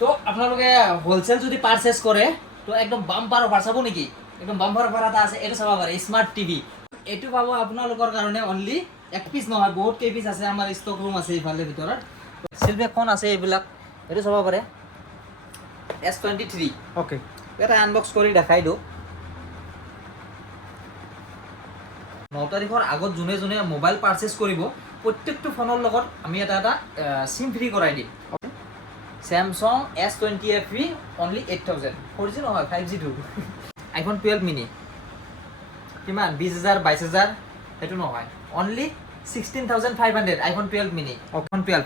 তো আপোনালোকে হোলসেল যদি পাৰচেজ কৰে তো একদম বাম্পাৰ অফাৰ চাব নেকি একদম বাম্পাৰ অফাৰ এটা আছে এটা চাব পাৰে স্মাৰ্ট টিভি এটো পাব আপোনালোকৰ কাৰণে অনলি এক পিস নহয় বহুত কেই পিস আছে আমাৰ ষ্টক ৰুম আছে ইফালে ভিতৰত সিলভে কোন আছে এইবিলাক এটো চাব পাৰে S23 ওকে এটা আনবক্স কৰি দেখাই দিও 9 তাৰিখৰ আগত যোনে যোনে মোবাইল পাৰচেজ কৰিব প্ৰত্যেকটো ফোনৰ লগত আমি এটা সিম ফ্ৰি কৰাই দিম Samsung S20 FE only 8000 4G নহয় 5G টু iPhone 12 mini কিমান 20000 22000 এটো নহয় only 16500 iPhone 12 mini iPhone 12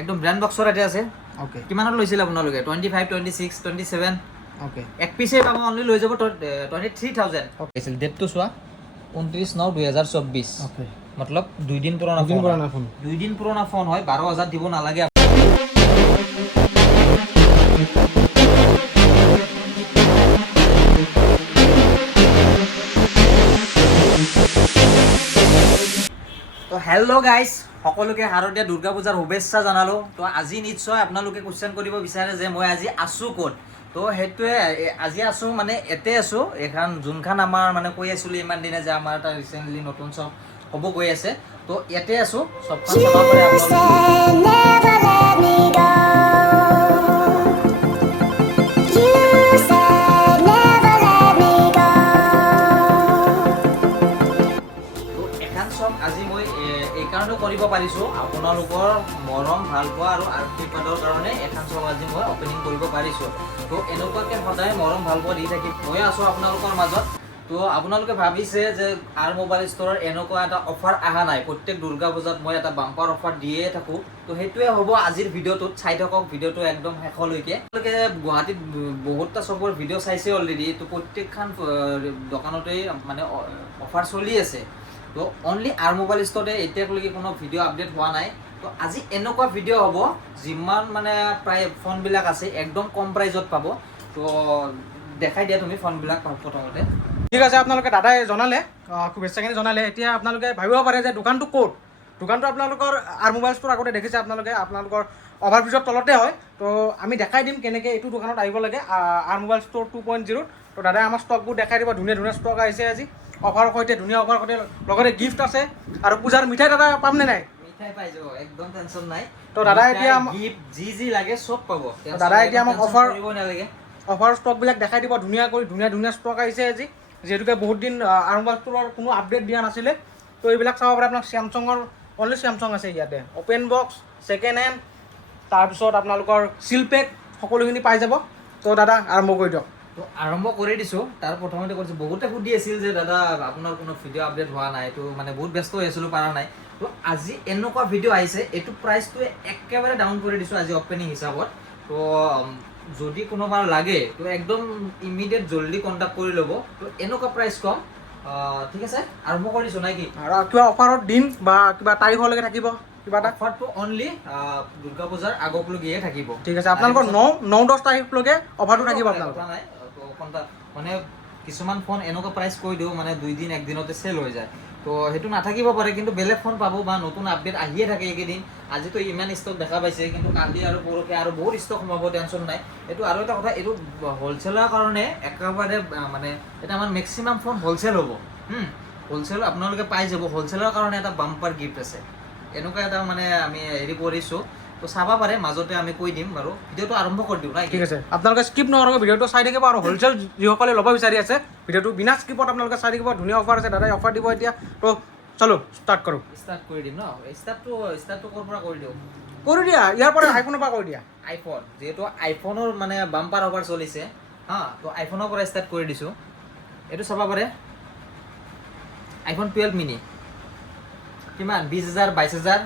একদম ব্র্যান্ড বক্সৰ এটা আছে ওকে কিমানত লৈছিল আপোনালোকে 25 26 27 ওকে এক পিছে পাব অনলি লৈ যাব 23000 ওকে আছিল ডেটটো চোৱা 29/9/2024 ওকে मतलब 2 दिन पुराना फोन 2 दिन पुराना फोन হয় 12000 দিব নালাগে তো হেল্লো গাইস সকলোকে হাৰদিয়া দুৰ্গা পূজাৰ শুভেচ্ছা জনালো তো আজি নিশ্চয় আপোনালোকে কোৱেশ্চন কৰিব বিচাৰে যে মই আজি আছো ক'ত তো হেতুৱে আজি আছো মানে এতে আছো এখন যোনখান আমাৰ মানে কৈ আছিলো ইমান দিনে যে আমাৰ এটা ৰিসেন্টলি নতুন সব হ'ব গৈ আছে তো ইয়াতে আছো সবখন চাব পাৰে আজি মই এই কাৰণে কৰিব পাৰিছো আপোনালোকৰ মৰম ভাল পোৱা আৰু আশীৰ্বাদৰ কাৰণে এখন সব আজি মই ওপেনিং কৰিব পাৰিছো তো এনেকুৱাকে সদায় মৰম ভাল পোৱা দি থাকিম মই আছো আপোনালোকৰ মাজত তো আপোনালোকে ভাবিছে যে আৰ মোবাইল ষ্টৰৰ এনেকুৱা এটা অফাৰ আহা নাই প্ৰত্যেক দুৰ্গা পূজাত মই এটা বাম্পাৰ অফাৰ দিয়ে থাকো তো হেতুৱে হ'ব আজিৰ ভিডিওটোত চাই থাকক ভিডিওটো একদম শেষলৈকে আপোনালোকে গুৱাহাটীত বহুতটা সবৰ ভিডিও চাইছে অলৰেডি তো প্ৰত্যেকখন দোকানতে মানে অফাৰ চলি আছে তো অনলি আৰ মোবাইল ষ্টৰে এতিয়ালৈকে কোনো ভিডিও আপডেট হোৱা নাই তো আজি এনেকুৱা ভিডিও হ'ব যিমান মানে প্ৰায় ফোনবিলাক আছে একদম কম প্ৰাইজত পাব তো দেখাই দিয়া তুমি ফোনবিলাক প্ৰথমতে ঠিক আছে আপোনালোকে দাদাই জনালে শুভেচ্ছাখিনি জনালে এতিয়া আপোনালোকে ভাবিব পাৰে যে দোকানটো ক'ত দোকানটো আপোনালোকৰ আৰ মোবাইল ষ্ট'ৰ আগতে দেখিছে আপোনালোকৰ অভাৰব্ৰিজৰ তলতে হয় তো আমি দেখাই দিম কেনেকৈ এইটো দোকানত আহিব লাগে আর মোবাইল ষ্ট'ৰ 2.0 তো দাদাই আমাৰ ষ্টকবোৰ দেখাই দিব ধুনীয়া ধুনীয়া ষ্টক আহিছে আজি অফাৰৰ সৈতে ধুনীয়া অফাৰ সৈতে লগতে গিফ্ট আছে আৰু পূজাৰ মিঠাই দাদা পামনে নাই মিঠাই পাই যাব একদম টেনচন নাই তো দাদা এতিয়া গিফট যি লাগে সব পাব দাদা এতিয়া আমাক অফাৰ কৰিব নালাগে অফাৰ ষ্টকবিলাক দেখাই দিব ধুনীয়া কৰি ধুনীয়া ধুনীয়া ষ্টক আহিছে আজি যিহেতুকে বহুত দিন আৰ মোবাইল ষ্ট'ৰৰ কোনো আপডেট দিয়া নাছিলে তো এইবিলাক চাব পাৰে আপোনাক চেমচাঙৰ অনলি চেমচাং আছে ইয়াতে অ'পেন বক্স ছেকেণ্ড হেণ্ড তাৰপিছত আপোনালোকৰ চিলপেক সকলোখিনি পাই যাব তো দাদা আৰম্ভ কৰি দিয়ক তো আৰম্ভ কৰি দিছোঁ তাৰ প্ৰথমতে কৈছোঁ বহুতে সুধি আছিল যে দাদা আপোনাৰ কোনো ভিডিঅ' আপডেট হোৱা নাই তো মানে বহুত ব্যস্ত হৈ আছিলোঁ পৰা নাই তো আজি এনেকুৱা ভিডিঅ' আহিছে এইটো প্ৰাইচটো একেবাৰে ডাউন কৰি দিছোঁ আজি অপেনিং হিচাপত তো যদি কোনোবাৰ লাগে তো একদম ইমিডিয়েট জলদি কণ্টেক্ট কৰি ল'ব তো এনেকুৱা প্ৰাইচ কম ঠিক আছে আৰম্ভ কৰি দিছোঁ নাই কি আৰু কিবা অফাৰৰ দিন বা কিবা তাৰিখলৈকে থাকিব কিবা এটা অফাৰটো অনলি দুৰ্গা পূজাৰ আগলৈকেহে থাকিব ঠিক আছে আপোনালোকৰ 9-10 তাৰিখলৈকে অফাৰটো থাকিব আপোনালোকৰ নাই মানে কিছুমান ফোন এনেকুৱা প্ৰাইচ কৈ দিওঁ মানে 2 দিন 1 দিনতে চেল হৈ যায় তো সেইটো নাথাকিব পাৰে কিন্তু বেলেগ ফোন পাব বা নতুন আপডেট আহিয়ে থাকে এইকেইদিন আজিতো ইমান ষ্টক দেখা পাইছে কিন্তু কালি আৰু পৰহি আৰু বহুত ষ্টক সোমাব টেনশ্যন নাই এইটো আৰু এটা কথা এইটো হোলচেলৰ কাৰণে একেবাৰে মানে এটা আমাৰ মেক্সিমাম ফোন হোলচেল হ'ব হোলচেল আপোনালোকে পাই যাব হোলচেলৰ কাৰণে এটা বাম্পাৰ গিফ্ট আছে এনেকুৱা এটা মানে আমি হেৰি কৰিছোঁ তো চাবা পাৰে মাজতে আমি কৈ দিম বাৰু ভিডিঅ'টো আৰম্ভ কৰি দিওঁ নাই ঠিক আছে আপোনালোকে স্কিপ নকৰাকৈ ভিডিঅ'টো চাই থাকিব আৰু হোলচেল যিসকলে ল'ব বিচাৰি আছে ভিডিঅ'টো বিনা স্কিপত আপোনালোকে চাই থাকিব ধুনীয়া অফাৰ আছে দাদাই অফাৰ দিব এতিয়া তো চলো ষ্টাৰ্ট কৰোঁ ষ্টাৰ্ট কৰি দিম ন ষ্টাৰ্টটো ক'ৰ পৰা কৰি দিওঁ কৰি দিয়া ইয়াৰ পৰা আইফোনৰ পৰা কৰি দিয়া আইফোন যিহেতু আইফোনৰ মানে বাম্পাৰ অফাৰ চলিছে হা তো আইফোনৰ পৰা ষ্টাৰ্ট কৰি দিছোঁ এইটো চাব পাৰে আইফোন 12 মিনি কিমান 20000 22000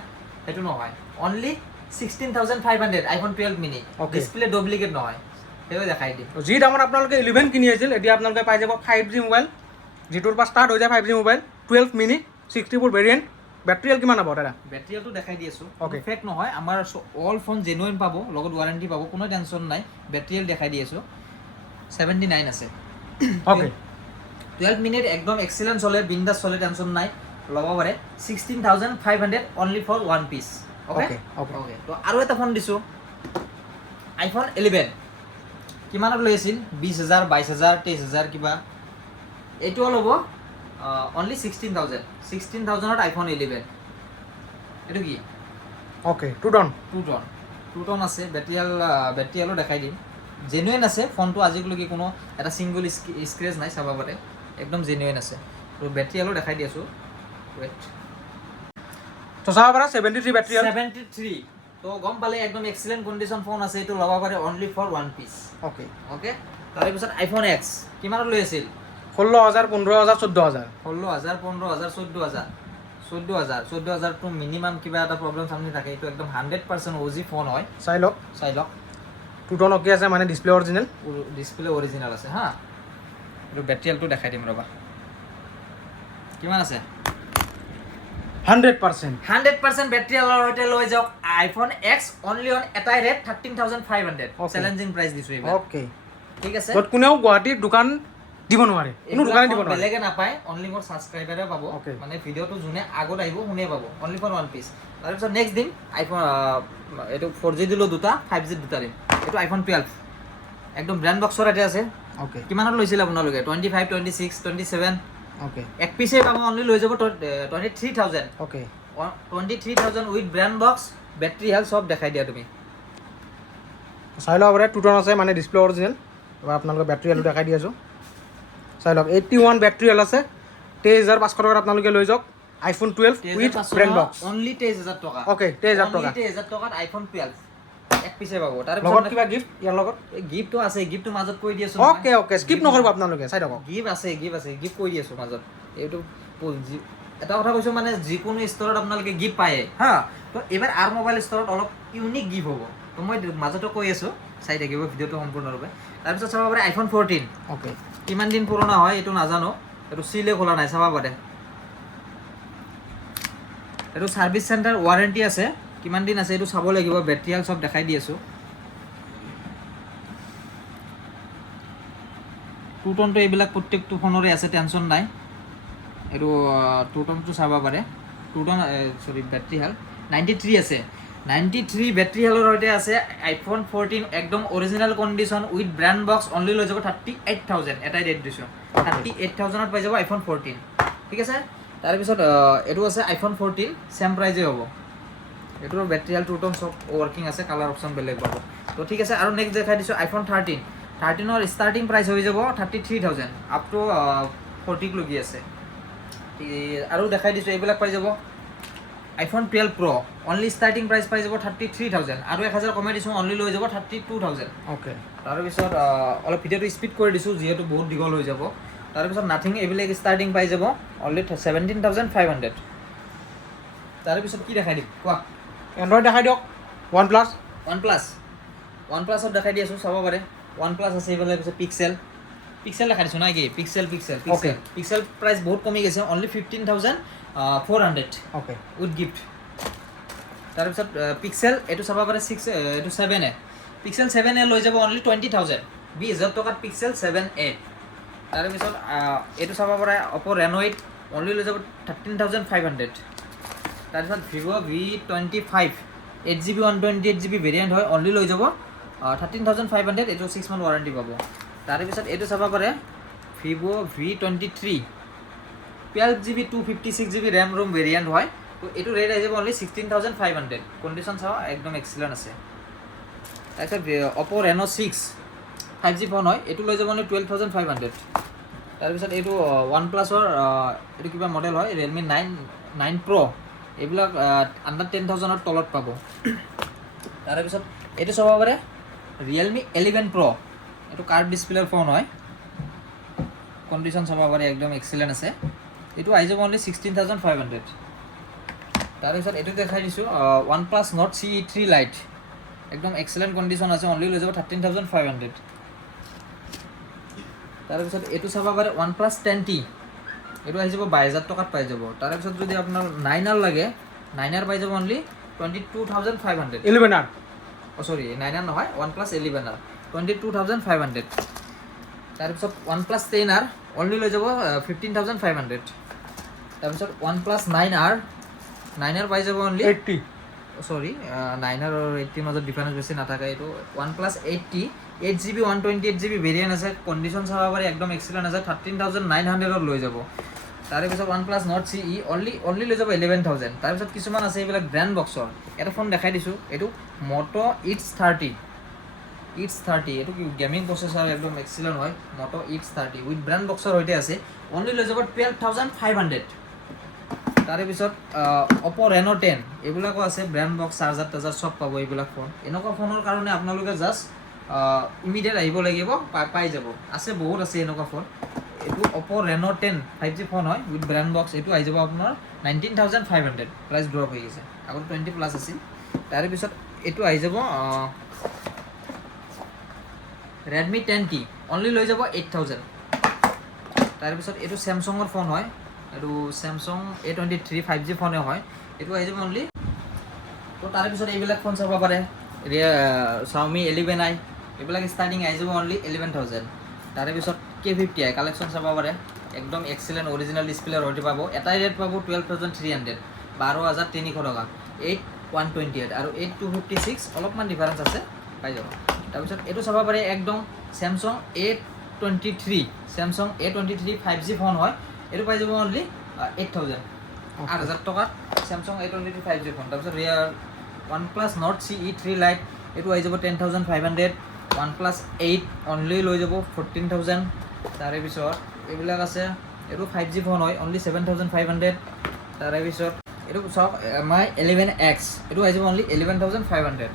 সেইটো নহয় only 16500 iPhone 12 mini display duplicate নহয় সেইও দেখাই দিম যি দামত আপোনালোকে 11 কিনি আছিল এতিয়া আপোনালোকে পাই যাব 5G মোবাইল যিটোৰ পৰা ষ্টাৰ্ট হৈ যায় 5G mobile 12 mini 64 variant battery health কিমান হ'ব দাদা বেটাৰী হেল্থটো দেখাই দি আছোঁ অ'কে ফেক নহয় আমাৰ অল ফোন জেনুইন পাব লগত ৱাৰেণ্টি পাব কোনো টেনশ্যন নাই বেটাৰী হেল্থ দেখাই দি আছোঁ 79 আছে অ'কে 12 মিনিট একদম এক্সিলেণ্ট চলে বিন্দাছ চলে টেনশ্যন নাই ল'ব পাৰে 16500 only for one piece okay okay okay তো আৰু এটা ফোন দিছোঁ আইফোন 11 কিমানত লৈ আছিল 20,000 22,000 23,000 কিবা এইটো ল'ব অনলি 16,000ত আইফোন 11 এইটো কি অ'কে 2 টন 2 টন আছে বেটাৰী হেল্থো দেখাই দিম জেনুইন আছে ফোনটো আজিলৈকে কোনো এটা ছিংগল স্ক্ৰেচ নাই চাব পাৰে একদম জেনুইন আছে তো বেটাৰী হেল্থো দেখাই দি আছোঁ ৱেট তো চাব পাৰা 73 বেটাৰী 73 তো গম পালে একদম এক্সিলেণ্ট কণ্ডিশ্যন ফোন আছে এইটো ল'ব পাৰে only for 1 piece okay okay তাৰপিছত আইফোন এক্স কিমানত লৈ আছিল 16,000 15,000 14,000 16,000 15,000 14,000টো মিনিমাম কিবা এটা প্ৰব্লেম চামনি থাকে এইটো একদম 100% অজি ফোন হয় চাই লওক 2 টন অ'কে আছে মানে ডিছপ্লে অৰিজিনেল ডিছপ্লে অৰিজিনেল আছে হা এইটো বেটাৰী হেল্থটো দেখাই দিম ৰ'বা কিমান আছে 100% 100% বেটাৰী হেল্থৰ সৈতে লৈ যাওক আইফোন এক্স অনলি অন এটাই ৰেট 13,500 Okay. চেলেঞ্জিং প্ৰাইচ দিছোঁ এইবাৰ অ'কে ঠিক আছে য'ত কোনেও গুৱাহাটীৰ দোকান দিব নোৱাৰে কোনো দোকানে দিব নোৱাৰে বেলেগে নাপায় অনলি মোৰ ছাবস্ক্ৰাইবাৰে পাব Okay. মানে ভিডিঅ'টো যোনে আগত আহিব শুনে পাব অনলি ফৰ 1 পিচ তাৰপিছত নেক্সট দিম আইফোন এইটো 4G দিলোঁ দুটা 5G দুটা দিম এইটো আইফোন 12 একদম ব্ৰেণ্ড বক্সৰ ইয়াতে আছে অ'কে কিমানত লৈছিল আপোনালোকে 25 26 27 অ'কে এক পিচে পাব অনলি লৈ যাব 23,000 okay 23,000 with brand box battery health চব দেখাই দিয়া তুমি চাই ল'ব পাৰে 2 টন আছে মানে ডিছপ্লে অৰিজিনেল এবাৰ আপোনালোকে বেটাৰী হেল্থ দেখাই দি আছোঁ চাই লওক 81 বেটাৰী হেল্থ আছে 23,500 টকাত আপোনালোকে লৈ যাওক iPhone 12 with brand box only 23,000 টকা অ'কে 23,000 টকা 23,000 টকাত আইফোন 12 এক পিচে পাব লগত তাৰপিছত কিবা গিফ্ট ইয়াৰ লগত গিফ্টটো আছে গিফ্টটো মাজত কৈ দি আছো অ'কে অ'কে স্কিপ নকৰিব আপোনালোকে চাই থাকক গিফ্ট আছে গিফ্ট কৈ দি আছো মাজত এইটো এটা কথা কৈছোঁ মানে যিকোনো ষ্টৰত আপোনালোকে গিফ্ট পায়ে হা তো এইবাৰ আৰ মোবাইল ষ্টৰত অলপ ইউনিক গিফ্ট হ'ব তো মই মাজতো কৈ আছোঁ চাই থাকিব ভিডিঅ'টো সম্পূৰ্ণৰূপে তাৰপিছত চাব পাৰে আইফোন 14 অ'কে কিমান দিন পুৰণা হয় এইটো নাজানো এইটো চিলে খোলা নাই চাব পাৰে এইটো ছাৰ্ভিচ চেণ্টাৰ ৱাৰেণ্টি আছে কিমান দিন আছে এইটো চাব লাগিব বেটাৰী হেল্থ চব দেখাই দি আছোঁ 2 টনটো এইবিলাক প্ৰত্যেকটো ফোনৰে আছে টেনশ্যন নাই এইটো 2 টনটো চাব পাৰে 2 টন চৰি বেটাৰী হেল্থ 93 আছে 93 বেটাৰী হেল্থৰ সৈতে আছে আইফোন 14 একদম original condition with brand box only লৈ যাব 38,000 এটাই ৰেট দিছোঁ 38,000ত পাই যাব আইফোন 14 ঠিক আছে তাৰপিছত এইটো আছে আইফোন 14 চেম প্ৰাইজে হ'ব এইটোৰ বেটাৰী হেল্থ 2 টন চব ৱৰ্কিং আছে কালাৰ অপশ্যন বেলেগ পাব তো ঠিক আছে আৰু নেক্সট দেখাই দিছোঁ আইফোন 13ৰ ষ্টাৰ্টিং প্ৰাইচ হৈ যাব 33,000 আপ টু 40 লগি আছে আৰু দেখাই দিছোঁ এইবিলাক পাই যাব আইফোন 12 প্ৰ অনলি ষ্টাৰ্টিং প্ৰাইচ পাই যাব 33,000 আৰু 1,000 কমাই দিছোঁ অনলি লৈ যাব 32,000 অ'কে তাৰপিছত অলপ ভিডিঅ'টো স্পীড কৰি দিছোঁ যিহেতু বহুত দীঘল হৈ যাব তাৰপিছত নাথিং এইবিলাক ষ্টাৰ্টিং পাই যাব অনলি 17,500 তাৰপিছত কি দেখাই দিম কোৱা এণ্ড্ৰইড দেখাই দিয়ক OnePlus-ত দেখাই দি আছোঁ চাব পাৰে OnePlus আছে এইবিলাক পিছত পিক্সেল দেখাই দিছোঁ নাই কি পিক্সেল প্ৰাইচ বহুত কমি গৈছে অনলি 15,400 অ'কে উইথ গিফ্ট তাৰপিছত পিক্সেল এইটো চাব পাৰে 6 এইটো 7A পিক্সেল 7A লৈ যাব অনলি 20,000 20,000 টকাত পিক্সেল 7A তাৰপিছত এইটো চাব পাৰে অপ' ৰেন' 8 অনলি লৈ যাব 13,500 তাৰপিছত Vivo' V25 8GB 128GB variant হয় অনলি লৈ যাব 13,500 এইটো 6 মান্থ ৱাৰেণ্টি পাব তাৰপিছত এইটো চাব পাৰে Vivo' V23 12GB 256GB RAM Rome variant হয় তো এইটো ৰেট আহি যাব অনলি 16,500 কণ্ডিশ্যন চাওঁ একদম এক্সিলেণ্ট আছে তাৰপিছত অপ' ৰেন' 6 5G ফোন হয় এইটো লৈ যাব অনলি 12,500 তাৰপিছত এইটো OnePlus-ৰ এইটো কিবা মডেল হয় ৰিয়েলমি 9 Pro এইবিলাক আণ্ডাৰ 10,000ৰ তলত পাব তাৰপিছত এইটো চাব পাৰে ৰিয়েলমি 11 Pro এইটো কাৰ্ভ ডিছপ্লেৰ ফোন হয় কণ্ডিশ্যন চাব পাৰে একদম এক্সিলেণ্ট আছে এইটো আহি যাব অনলি 16,500 তাৰপিছত এইটো দেখাই দিছোঁ OnePlus Nord CE3 Lite একদম এক্সিলেণ্ট কণ্ডিশ্যন আছে অনলি লৈ যাব 13,500 তাৰপিছত এইটো চাব পাৰে OnePlus 10T এইটো আহি যাব 22,000 টকাত পাই যাব তাৰপিছত যদি আপোনাৰ 9R লাগে 9R পাই যাব অনলি 22,500 11R চৰি 9R নহয় OnePlus 11R 22,500 তাৰপিছত OnePlus 10R অনলি লৈ যাব 15,500 তাৰপিছত OnePlus 9R পাই যাব অনলি 80 চৰি 9 আৰু 80 মাজত ডিফাৰেঞ্চ বেছি নাথাকে এইটো OnePlus 80 8GB 128GB ভেৰিয়েণ্ট আছে কণ্ডিশ্যন চাব পাৰি একদম এক্সিলেণ্ট আছে 13,900ত লৈ যাব তাৰপিছত OnePlus Nord CE অনলি লৈ যাব 11,000 তাৰপিছত কিছুমান আছে এইবিলাক ব্ৰেণ্ড বক্সৰ এটা ফোন দেখাই দিছোঁ এইটো Moto X30 এইটো কি গেমিং প্ৰচেছৰ একদম এক্সিলেণ্ট হয় Moto X30 উইথ ব্ৰেণ্ড বক্সৰ সৈতে আছে অনলি লৈ যাব 12,500 তাৰপিছত Oppo Reno 10 এইবিলাকো আছে ব্ৰেণ্ড বক্স চাৰ্জাৰ টাৰ্জাৰ চব পাব এইবিলাক ফোন এনেকুৱা ফোনৰ কাৰণে আপোনালোকে জাষ্ট ইমিডিয়েট আহিব লাগিব পাই যাব আছে বহুত আছে এনেকুৱা ফোন এইটো Oppo Reno 10 5G ফোন হয় উইথ ব্ৰেণ্ড বক্স এইটো আহি যাব আপোনাৰ 19,500 প্ৰাইচ ড্ৰপ হৈ গৈছে আগত 20 প্লাছ আছিল তাৰপিছত এইটো আহি যাব Redmi 10T অনলি লৈ যাব 8,000 তাৰপিছত এইটো Samsungৰ ফোন হয় এইটো Samsung A23 5G ফোনে হয় এইটো আহি যাব অনলি তো তাৰপিছত এইবিলাক ফোন চাব পাৰে Xiaomi 11i এইবিলাক ষ্টাৰ্টিং আহি যাব অনলি 11,000 তাৰপিছত K50i কালেকশ্যন চাব পাৰে একদম এক্সিলেণ্ট অৰিজিনেল ডিছপ্লে ৰৈতে পাব এটাই ৰেট পাব 12,300 12,300 টকা 8128 আৰু 8256 অলপমান ডিফাৰেঞ্চ আছে পাই যাব তাৰপিছত এইটো চাব পাৰে একদম Samsung A23 5G ফোন হয় এইটো পাই যাব অনলি 8,000 8,000 টকাত Samsung A23 5G ফোন তাৰপিছত OnePlus Nord CE 3 Lite এইটো আহি যাব 10,500 OnePlus 8 অনলি লৈ যাব 14,000 তাৰপিছত এইবিলাক আছে এইটো 5G ফোন হয় অনলি 7,500 তাৰপিছত এইটো চাওক MI 11X এইটো আহি যাব অনলি 11,500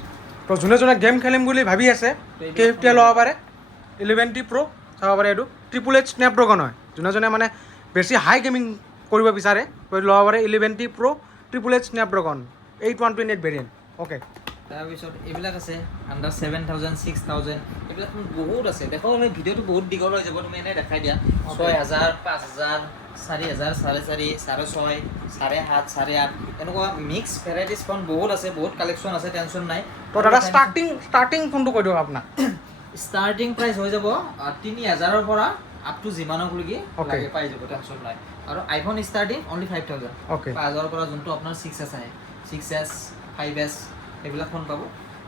তো যোনে যোনে গেম খেলিম বুলি ভাবি আছে K50 ল'ব পাৰে 11T Pro চাব পাৰে এইটো Triple H Snapdragon হয় যোনে মানে বেছি হাই গেমিং কৰিব বিচাৰে ল'ব পাৰে 11T Pro Triple H Snapdragon 8128 variant okay তাৰপিছত এইবিলাক আছে আণ্ডাৰ 7,000 6,000 এইবিলাক বহুত আছে দেখো আমি ভিডিঅ'টো বহুত দীঘল হৈ যাব তুমি এনেই দেখাই দিয়া 6,000 5,000 4,000 4,400 6,500 7,500 7,800 এনেকুৱা মিক্স ভেৰাইটিজ ফোন বহুত আছে বহুত কালেকশ্যন আছে টেনশ্যন নাই তো দাদা ষ্টাৰ্টিং ফোনটো কৈ দিয়ক আপোনাক ষ্টাৰ্টিং প্ৰাইচ হৈ যাব 3,000ৰ পৰা আপ টু যিমানক লৈকে লাগে পাই যাব টেনশ্যন নাই আৰু আইফোন ষ্টাৰ্টিং অনলি 5,000 অ'কে 5,000ৰ পৰা যোনটো আপোনাৰ 6S আহে 6S 5S এইবিলাক ফোন পাব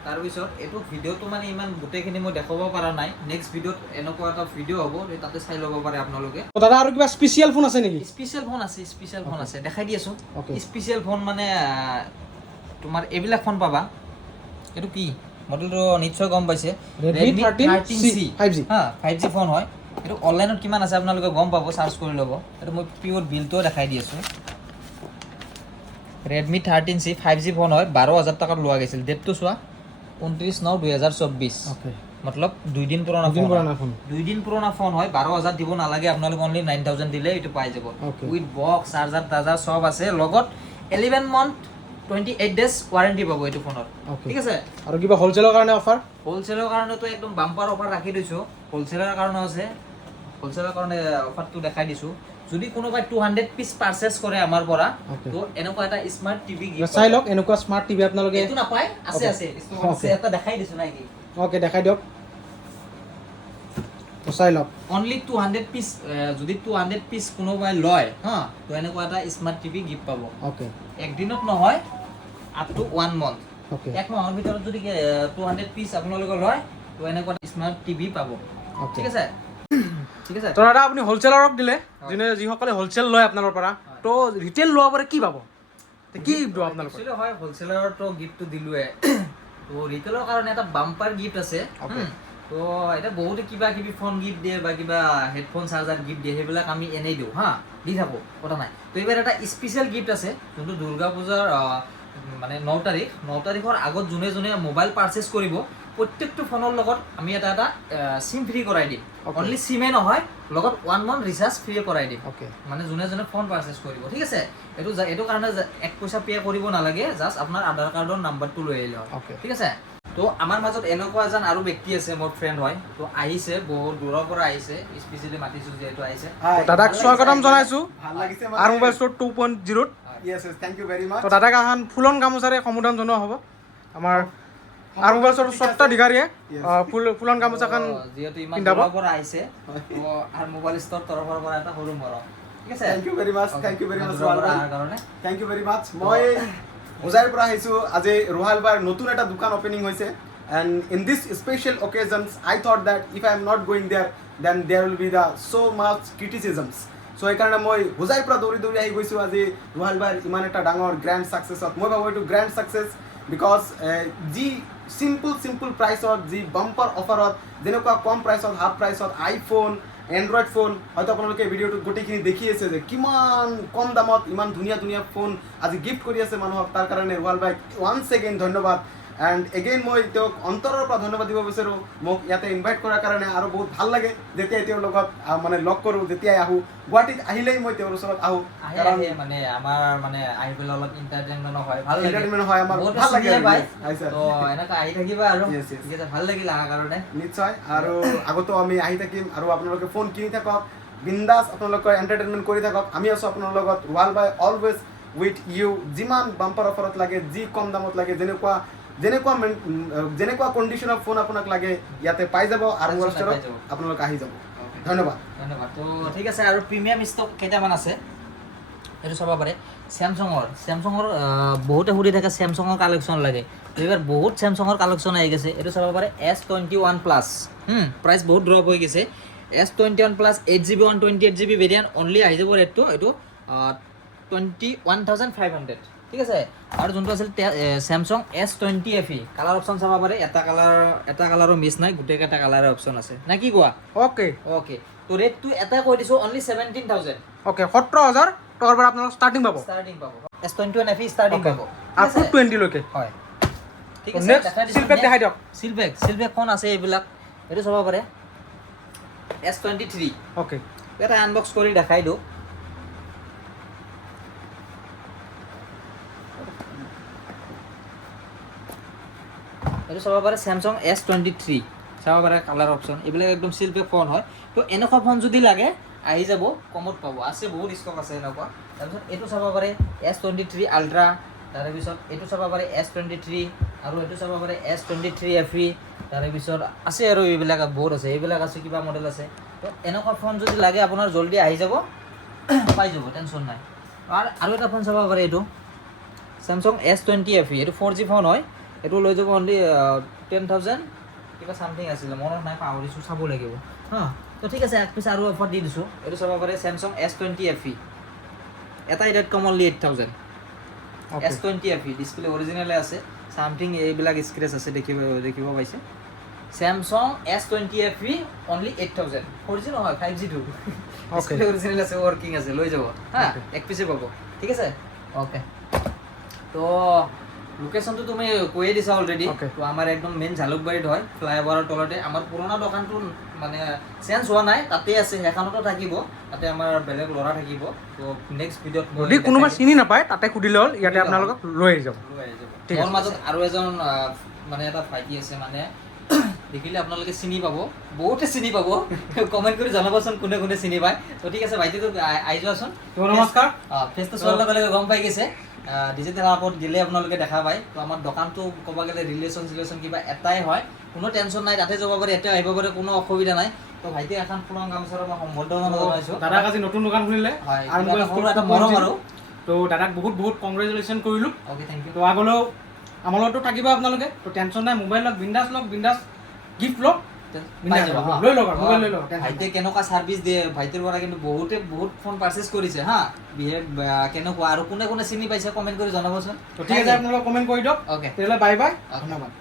তাৰপিছত এইটো ভিডিঅ'টো মানে ইমান গোটেইখিনি মই দেখাব পৰা নাই নেক্সট ভিডিঅ'ত এনেকুৱা এটা ভিডিঅ' হ'ব তাতে চাই ল'ব পাৰে আপোনালোকে দাদা আৰু কিবা স্পেচিয়েল ফোন আছে নেকি স্পেচিয়েল ফোন আছে দেখাই দি আছোঁ স্পেচিয়েল ফোন মানে তোমাৰ এইবিলাক ফোন পাবা এইটো কি মডেলটো নিশ্চয় গম পাইছে Redmi 13C 5G হা 5G ফোন হয় এইটো অনলাইনত কিমান আছে আপোনালোকে গম পাব চাৰ্চ কৰি ল'ব এইটো মই পিঅ'ৰ বিলটোও দেখাই দি আছোঁ Redmi 13C 5G ফোন হয় 12,000 টকাত লোৱা গৈছিল ডেটটো চোৱা 29/9/2024 অ'কে মতলব 2 দিন পুৰণা ফোন 2 দিন পুৰণা ফোন হয় 12,000 দিব নালাগে আপোনালোকে অনলি 9,000 দিলে এইটো পাই যাব উইথ বক্স চাৰ্জাৰ টাৰ্জাৰ চব আছে লগত 11 মান্থ 28 ডেজ ৱাৰেণ্টি পাব এইটো ফোনত ঠিক আছে আৰু কিবা হোলচেলৰ কাৰণে অফাৰ হোলচেলৰ কাৰণেতো একদম বাম্পাৰ অফাৰ ৰাখি দিছোঁ হোলচেলৰ কাৰণেও আছে হোলচেলৰ কাৰণে অফাৰটো দেখাই দিছোঁ যদি কোনোবাই 200 পিচ পাৰচেজ কৰে আমাৰ পৰা তো এনেকুৱা এটা স্মাৰ্ট টিভি গিফ্ট চাই লওক এনেকুৱা স্মাৰ্ট টিভি আপোনালোকে এইটো নাপায় আছে এটা দেখাই দিছোঁ নাই কি অ'কে দেখাই দিয়ক চাই লওক অনলি 200 পিচ যদি 200 পিচ কোনোবাই লয় হা তো এনেকুৱা এটা স্মাৰ্ট টিভি গিফ্ট পাব অ'কে একদিনত নহয় আপ টু 1 মান্থ অ'কে এক মাহৰ ভিতৰত যদি 200 পিচ আপোনালোকে লয় তো এনেকুৱা স্মাৰ্ট টিভি পাব ঠিক আছে তো দাদা আপুনি হোলচেলাৰক দিলে যিসকলে হোলচেল লয় আপোনাৰ পৰা তো ৰিটেইল লোৱাৰ পৰা কি পাব কি দিব আপোনালোকে একচুৱেলি হয় হোলচেলাৰতো গিফ্টটো দিলোৱে তো ৰিটেইলৰ কাৰণে এটা বাম্পাৰ গিফ্ট আছে তো এতিয়া বহুতে কিবা কিবি ফোন গিফ্ট দিয়ে বা কিবা হেডফোন চাৰ্জাৰ গিফ্ট দিয়ে সেইবিলাক আমি এনেই দিওঁ হা দি থাকোঁ কথা নাই তো এইবাৰ এটা স্পেচিয়েল গিফ্ট আছে যোনটো দুৰ্গা পূজাৰ মানে 9 তাৰিখৰ আগত যোনে যোনে মোবাইল পাৰচেজ কৰিব প্ৰত্যেকটো ফোনৰ লগত আমি এটা চিম ফ্ৰী কৰাই দিম অনলি চিমে নহয় লগত 1 মান্থ ৰিচাৰ্জ ফ্ৰী কৰাই দিম মানে যোনে যোনে ফোন পাৰচেজ কৰিব ঠিক আছে এইটো কাৰণে 1 পইচা পে' কৰিব নালাগে জাষ্ট আপোনাৰ আধাৰ কাৰ্ডৰ নাম্বাৰটো লৈ আহিলে হ'ল ঠিক আছে তো আমাৰ মাজত এনেকুৱা এজন আৰু ব্যক্তি আছে মোৰ ফ্ৰেণ্ড হয় তো আহিছে বহুত দূৰৰ পৰা আহিছে স্পেচিয়েলি মাতিছোঁ যিহেতু আহিছে দাদাক স্বাগতম জনাইছোঁ R mobile store 2.0 thank you very much to দাদাক এখন ফুলন গামোচাৰে সম্বোধন জনোৱা হ'ব আমাৰ আৰ মোবাইল ষ্ট'ৰ স্বত্বাধিকাৰীয়ে ফুলন গামোচাখন যিহেতু ইমান দূৰৰ পৰা আহিছে তো আৰ মোবাইল ষ্ট'ৰ তৰফৰ পৰা এটা সৰু মৰম ঠিক আছে থ্যাংক ইউ ভেৰি মাচ কাৰণে থ্যাংক ইউ ভেৰি মাচ মই হোজাইৰ পৰা আহিছোঁ আজি ৰোহাল বাৰ নতুন এটা দোকান অপেনিং হৈছে and in this special occasions I thought that if I am not going there then there will be the so' much criticisms so' সেইকাৰণে মই হোজাইৰ পৰা দৌৰি দৌৰি আহি গৈছোঁ আজি ৰোহাল বাৰ ইমান এটা ডাঙৰ গ্ৰেণ্ড ছাকচেছত মই ভাবোঁ এইটো গ্ৰেণ্ড ছাকচেছ বিকজ যি চিম্পল প্ৰাইচত যি বাম্পাৰ অফাৰত যেনেকুৱা কম প্ৰাইচত হাফ প্ৰাইচত আইফোন এণ্ড্ৰইড ফোন হয়তো আপোনালোকে ভিডিঅ'টোত গোটেইখিনি দেখি আছে যে কিমান কম দামত ইমান ধুনীয়া ধুনীয়া ফোন আজি গিফ্ট কৰি আছে মানুহক তাৰ কাৰণে ৰোহাল ভাইক ওৱান্স এগেইন ধন্যবাদ এণ্ড এগেইন মই তেওঁক অন্তৰৰ পৰা ধন্যবাদ দিব বিচাৰোঁ মোক ইয়াতে ইনভাইট কৰাৰ কাৰণে আৰু বহুত ভাল লাগে যেতিয়াই তেওঁৰ লগত মানে লগ কৰোঁ যেতিয়াই আহোঁ গুৱাহাটীত আহিলেই মই তেওঁৰ ওচৰত আহোঁ কাৰণ মানে আমাৰ মানে আহি পেলাই অলপ এণ্টাৰটেইনমেণ্ট হয় ভাল লাগে এণ্টাৰটেইনমেণ্ট হয় আমাৰ বহুত ভাল লাগে চিনিয়ে পায়। আহিছে তো এনেকৈ আহি থাকিবা আৰু Yes, yes. ঠিক আছে ভাল লাগিল অহাৰ কাৰণে নিশ্চয় আৰু আগতো আমি আহি থাকিম আৰু আপোনালোকে ফোন কিনি থাকক বিন্দাছ আপোনালোকে এণ্টাৰটেইনমেণ্ট কৰি থাকক আমি আছোঁ আপোনাৰ লগত ৰোহাল বাই অলৱেজ উইথ ইউ যিমান বাম্পাৰ অফাৰত লাগে যি কম দামত লাগে যেনেকুৱা কণ্ডিশ্যনৰ ফোন আপোনাক লাগে ইয়াতে পাই যাব আৰু মোৰ ওচৰত আপোনালোকে আহি যাব ধন্যবাদ ধন্যবাদ তো ঠিক আছে আৰু প্ৰিমিয়াম ষ্টক কেইটামান আছে এইটো চাব পাৰে চেমচাঙৰ বহুতে সুধি থাকে চেমচাঙৰ কালেকশ্যন লাগে তো এইবাৰ বহুত চেমচাঙৰ কালেকশ্যন আহি গৈছে এইটো চাব পাৰে S21 প্লাছ প্ৰাইচ বহুত ড্ৰপ হৈ গৈছে S21 plus 8GB 128GB variant only আহি যাব ৰেটটো এইটো 21,500 ঠিক আছে আৰু যোনটো আছিল Samsung S20 FE colour option চাব পাৰে এটা কালাৰো মিছ নাই গোটেইকেইটা কালাৰৰ অপশ্যন আছে নে কি কোৱা অ'কে তো ৰেটটো এটা কৈ দিছোঁ অনলি 17,000 অ'কে 17,000 টকাৰ পৰা আপোনালোক ষ্টাৰ্টিং পাব ষ্টাৰ্টিং পাব S21 FE ষ্টাৰ্টিং পাব আপ টু 20 লৈকে হয় ঠিক আছে নেক্সট চিলপেক দেখাই দিয়ক চিলপেক কোন আছে এইবিলাক এইটো চাব পাৰে S23 অ'কে এটা আনবক্স কৰি দেখাই দিওঁ এইটো চাব পাৰে চেমচাং S23 চাব পাৰে কালাৰ অপশ্যন এইবিলাক একদম চিলপেক ফোন হয় তো এনেকুৱা ফোন যদি লাগে আহি যাব কমত পাব আছে বহুত ষ্টক আছে এনেকুৱা তাৰপিছত এইটো চাব পাৰে S23 আল্ট্ৰা তাৰপিছত এইটো চাব পাৰে S23 আৰু এইটো চাব পাৰে S23 FE তাৰপিছত আছে আৰু এইবিলাক বহুত আছে এইবিলাক আছে কিবা মডেল আছে তো এনেকুৱা ফোন যদি লাগে আপোনাৰ জলদি আহি যাব পাই যাব টেনশ্যন নাই আৰু এটা ফোন চাব পাৰে এইটো চেমচাং S20 FE এইটো 4G ফোন হয় এইটো লৈ যাব অনলি 10,000 কিবা চামথিং আছিলে মনত নাই পাহৰিছোঁ চাব লাগিব হা তো ঠিক আছে এক পিছ আৰু অফাৰ দি দিছোঁ এইটো চাব পাৰে চেমচাং S20 FE এটা ৰেট কম অনলি 8,000 S20 FE ডিছপ্লে অৰিজিনেলে আছে চামথিং এইবিলাক স্ক্ৰেচ আছে দেখিব পাইছে Samsung S20 FE only 8,000 4G নহয় 5G টো ডিছপ্লে অৰিজিনেল আছে ৱৰ্কিং আছে লৈ যাব হা এক পিছে পাব ঠিক আছে অ'কে তো লোকেশ্যনটো তুমি কৈয়ে দিছা অলৰেডি তো আমাৰ একদম মেইন জালুকবাৰীত হয় ফ্লাইঅভাৰৰ তলতে আমাৰ পুৰণা দোকানটো মানে চেঞ্জ হোৱা নাই তাতে আছে সেইখনতো থাকিব তাতে আমাৰ বেলেগ ল'ৰা থাকিব তো নেক্সট ভিডিঅ'ত যদি কোনোবা চিনি নাপায় তাতে সুধিলে হ'ল ইয়াতে আপোনালোকক লৈ আহি যাব মোৰ মাজত আৰু এজন মানে এটা ভাইটি আছে মানে দেখিলে আপোনালোকে চিনি পাব বহুতে চিনি পাব কমেণ্ট কৰি জনাবচোন কোনে কোনে চিনি পায় তো ঠিক আছে ভাইটিটো আহি যোৱাচোন নমস্কাৰ ফেচটো চোৱাৰ লগে লগে গম পাই গৈছে ডিজিটেল আপত গেলে আপোনালোকে দেখা পায় তো আমাৰ দোকানটো ক'ব গ'লে ৰিলেশ্যন কিবা এটাই হয় কোনো টেনশ্যন নাই তাতে যাব পাৰে এতিয়া আহিব পাৰে কোনো অসুবিধা নাই তো ভাইটি এখন পুৰণ গামোচাৰ মই সম্বৰ্ধনা জনাইছোঁ দাদাক আজি নতুন দোকান খুলিলে হয় আৰু সৰু এটা মৰম আৰু তো দাদাক বহুত কংগ্ৰেচুলেশ্যন কৰিলোঁ অ'কে থেংক ইউ তো আগলৈও আমাৰ লগতো থাকিব আপোনালোকে তো টেনশ্যন নাই মোবাইল লওক বিন্দাছ গিফ্ট লওক লৈ লওক মোবাইল লৈ লওক ভাইটিয়ে কেনেকুৱা ছাৰ্ভিচ দিয়ে ভাইটিৰ পৰা কিন্তু বহুত ফোন পাৰ্চেছ কৰিছে হা বিহেভ কেনেকুৱা আৰু কোনে কোনে চিনি পাইছে কমেণ্ট কৰি জনাবচোন তো ঠিক আছে আপোনালোকে কমেণ্ট কৰি দিয়ক অ'কে তেতিয়াহ'লে বাই ধন্যবাদ